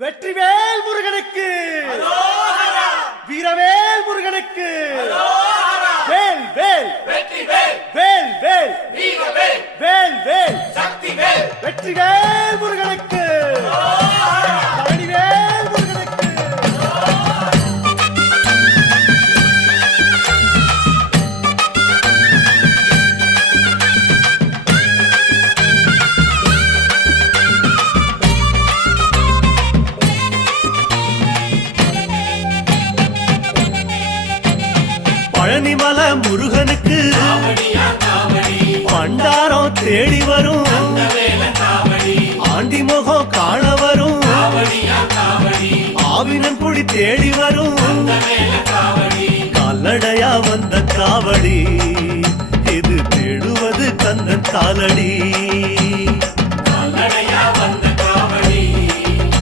வெற்றிவேல் முருகனுக்கு, வீரவேல் முருகனுக்கு, வேல் வேல் வெற்றிவேல், வேல் வேல் வீரவேல், வேல் வேல் சக்திவேல், வெற்றிவேல் முருகனுக்கு, பழனிவேல் முருகனுக்கு. பழனிமலை முருகனுக்கு பண்டாரம் தேடி வரும், ஆண்டி முகம் காண வரும், ஆவினங்குடி தேடி வரும், கால்நடையா வந்த காவடி இது தேடுவது கந்தன் காலடி.